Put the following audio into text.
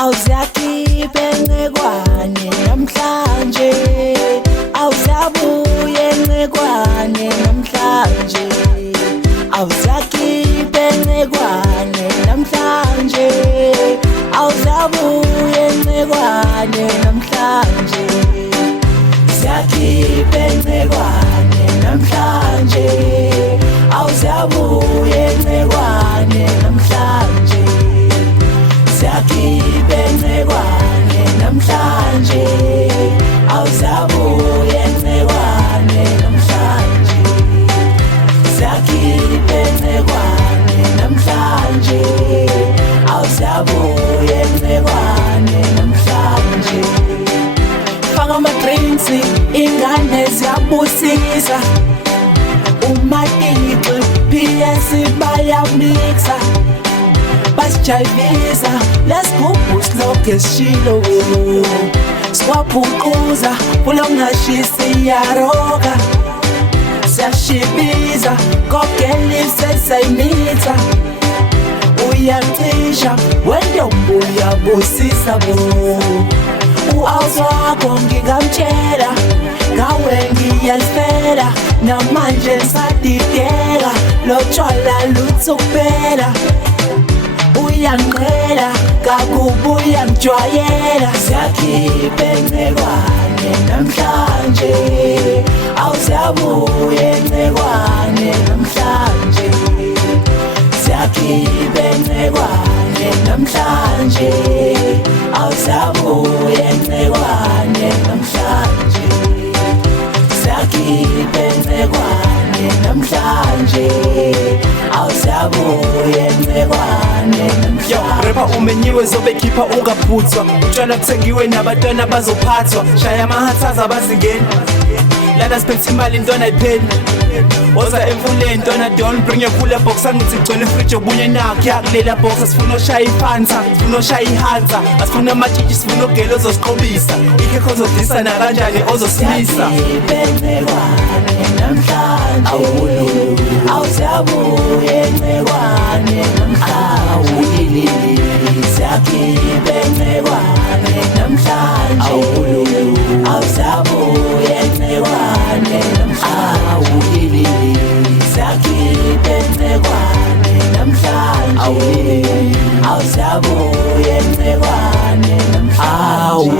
Awuzakhiphe ncekwane namhlanje, awuzabuye ncekwane namhlanje, awuzakhiphe ncekwane namhlanje, awuzabuye ncekwane namhlanje, zakhiphe ncekwane namhlanje, awuzabuye ncekwane namhlanje, zakhiphe ncekwane namhlanje, awuzabuye ncekwane namhlanje, zakhiphe ncekwane namhlanje, awuzabuye ncekwane namhlanje. Faka ama-drinks, ingane ziyabusisa, umatiki PS bayamixa, basijayivisa lesigubhu silokhe sishilo, siwaphuquza ulongashisi yaroka, siyashibiza kogelise sayimitha, uyancisha wentombi uyabusisa bo. U-house wakho ngingamtshela, ngawe ngiyalifela, namanje ngisadideka, lo tshwala luthi ukuphela, uyangiqhela kakubi uyangijwayela. Zakhiphe ncekwane namhlanje, awuzabuye ncekwane namhlanje, zakhiphe ncekwane namhlanje, awuzabuye ncekwane namhlanje, zakhiphe ncekwane namhlanje, awuzabuye ncekwane namhlanje. Yo, repa umenyiwe zobekhipha ungaphuthwa, utshwala kuthengiwe nabantwana bazophathwa, shaya amahathaza abazingeni, lana siphethe imali ntwana ayipheli, woza emfuleni ntwana don't bring your cooler box, angithi gcwele fridge obunye nakho yakulela box. Asifuna oshaya iFanta, sifuna oshaya iHanza, asifuna amatshitshi, sifuna ogela ozosiqobisa, ikhekho ozodisa nakanjani ozosimisa. Zakhiphe ncekwane namhlanje, awuzabuye ncekwane namhlanje, zakhiphe ncekwane namhlanje, awuzabuye ncekwane namhlanje, zakhiphe ncekwane namhlanje, awuzabuye ncekwane namhlanje.